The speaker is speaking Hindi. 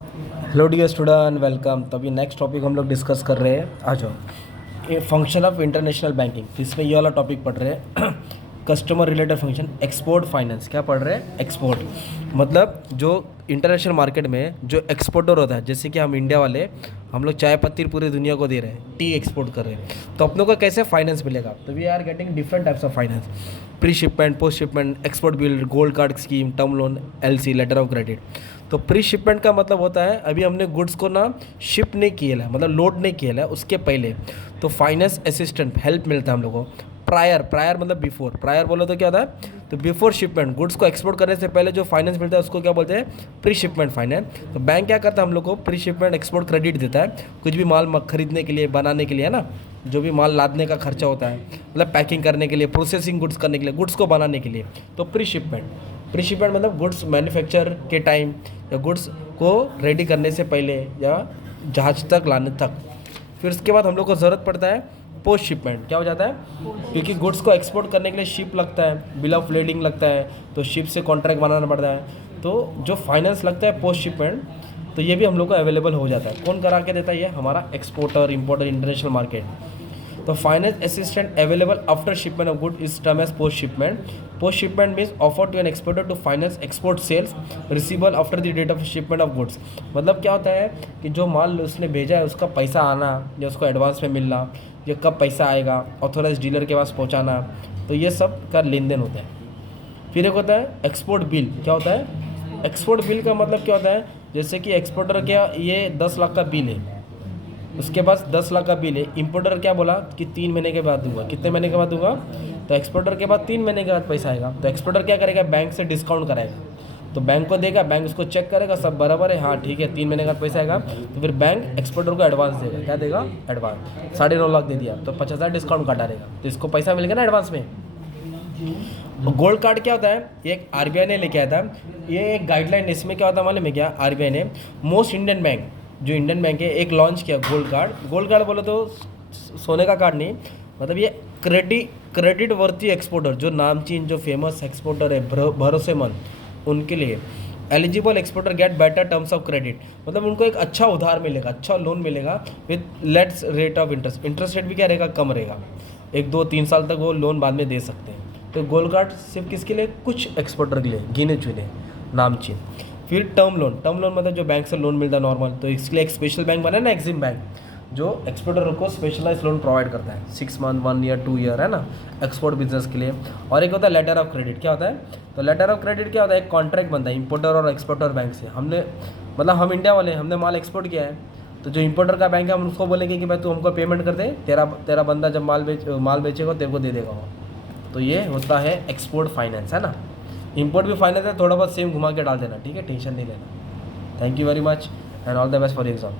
Hello dear student, welcome. तो अभी नेक्स्ट टॉपिक हम लोग डिस्कस कर रहे हैं। आ जाओ, ये फंक्शन ऑफ इंटरनेशनल बैंकिंग। तो इसमें ये वाला टॉपिक पढ़ रहे हैं customer related function, export finance. क्या पढ़ रहे हैं? एक्सपोर्ट मतलब जो इंटरनेशनल मार्केट में जो एक्सपोर्टर होता है, जैसे कि हम इंडिया वाले, हम लोग चाय पत्ती पूरी दुनिया को दे रहे हैं, टी एक्सपोर्ट कर रहे हैं, तो अपनों को कैसे फाइनेंस मिलेगा? तो we are getting different types of finance: pre shipment, post shipment, export bill, gold card scheme, term loan, LC, letter of credit. तो प्री शिपमेंट का मतलब होता है अभी हमने गुड्स को ना शिप नहीं किया है, मतलब लोड नहीं किया है, उसके पहले तो फाइनेंस असिस्टेंट हेल्प मिलता है हम लोगों को। प्रायर मतलब बिफोर, प्रायर बोलो तो क्या होता है? तो बिफोर शिपमेंट, गुड्स को एक्सपोर्ट करने से पहले जो फाइनेंस मिलता है उसको क्या बोलते हैं? Pre shipment finance. तो बैंक क्या करता है हम लोग को? प्री शिपमेंट एक्सपोर्ट क्रेडिट देता है, कुछ भी माल खरीदने के लिए, बनाने के लिए, है ना, जो भी माल लादने का खर्चा होता है, मतलब पैकिंग करने के लिए, प्रोसेसिंग गुड्स करने के लिए, गुड्स को बनाने के लिए, तो प्री शिपमेंट मतलब गुड्स मैन्युफैक्चर के टाइम या गुड्स को रेडी करने से पहले या जहाज तक लाने तक। फिर उसके बाद हम लोग को ज़रूरत पड़ता है पोस्ट शिपमेंट। क्या हो जाता है? क्योंकि गुड्स को एक्सपोर्ट करने के लिए शिप लगता है, बिल ऑफ लेडिंग लगता है, तो शिप से कॉन्ट्रैक्ट बनाना पड़ता है, तो जो फाइनेंस लगता है पोस्ट शिपमेंट, तो ये भी हम लोग को अवेलेबल हो जाता है। कौन करा के देता है? ये हमारा एक्सपोर्टर, इंपोर्टर, इंटरनेशनल मार्केट। तो finance assistant available after shipment of good is term as post shipment. Post shipment means offer to an exporter to finance export sales receivable after the date of shipment of goods. मतलब क्या होता है कि जो माल उसने भेजा है उसका पैसा आना या उसको एडवांस में मिलना, या कब पैसा आएगा, ऑथोराइज डीलर के पास पहुंचाना, तो ये सब का लेन देन होता है। फिर एक होता है एक्सपोर्ट बिल। क्या होता है एक्सपोर्ट बिल? का मतलब क्या होता है? जैसे कि एक्सपोर्टर क्या, ये 10 लाख का बिल है, उसके पास 10 लाख का बिल है, इंपोर्टर क्या बोला कि 3 महीने के बाद दूंगा। कितने महीने के बाद दूंगा? तो एक्सपोर्टर के बाद 3 महीने के बाद पैसा आएगा। तो एक्सपोर्टर क्या करेगा? बैंक से डिस्काउंट कराएगा, तो बैंक को देगा, बैंक उसको चेक करेगा, सब बराबर है, हाँ ठीक है, 3 महीने का पैसा आएगा, तो फिर बैंक एक्सपोर्टर को एडवांस देगा। क्या देगा? एडवांस। 9.5 लाख दे दिया तो 50,000 डिस्काउंट काटा रहेगा, तो इसको पैसा मिलेगा ना एडवांस में। गोल्ड कार्ड क्या होता है? ये एक आरबीआई ने लेके आया था, ये एक गाइडलाइन। इसमें क्या होता है मालूम है क्या? आरबीआई ने मोस्ट इंडियन बैंक, जो इंडियन बैंक है, एक लॉन्च किया गोल्ड कार्ड। गोल्ड कार्ड बोलो तो सोने का कार्ड नहीं, मतलब ये क्रेडिट वर्ती एक्सपोर्टर, जो नामचीन, जो फेमस एक्सपोर्टर है, भरोसेमंद, उनके लिए eligible exporter get better terms of credit. मतलब उनको एक अच्छा उधार मिलेगा, अच्छा लोन मिलेगा with let's rate of interest. Interest rate भी क्या रहेगा? कम रहेगा। 1 2 3 साल तक वो लोन बाद में दे सकते हैं। तो गोल्ड कार्ड सिर्फ किसके लिए? कुछ एक्सपोर्टर के लिए, गिने चुने, नामचीन। फिर टर्म लोन मतलब जो बैंक से लोन मिलता है नॉर्मल, तो इसके लिए एक स्पेशल बैंक बना है ना, एक्सिम बैंक, जो एक्सपोर्टर को स्पेशलाइज लोन प्रोवाइड करता है 6 मंथ, 1 ईयर, 2 ईयर, है ना, एक्सपोर्ट बिजनेस के लिए। और एक होता है लेटर ऑफ क्रेडिट। क्या होता है? तो लेटर ऑफ क्रेडिट क्या होता है? एक कॉन्ट्रैक्ट बनता है इंपोर्टर और एक्सपोर्टर बैंक से। हमने मतलब हम इंडिया वाले, हमने माल एक्सपोर्ट किया है, तो जो इंपोर्टर का बैंक है, हम उसको बोलेंगे कि भाई तू हमको पेमेंट कर दे, तेरा बंदा जब माल बेचेगा तेरे को दे देगा वो। तो ये होता है एक्सपोर्ट फाइनेंस, है ना। इंपोर्ट भी फाइनेंस है, थोड़ा बहुत सेम घुमा के डाल देना, ठीक है, टेंशन नहीं लेना। Thank you very much and all the best for exam.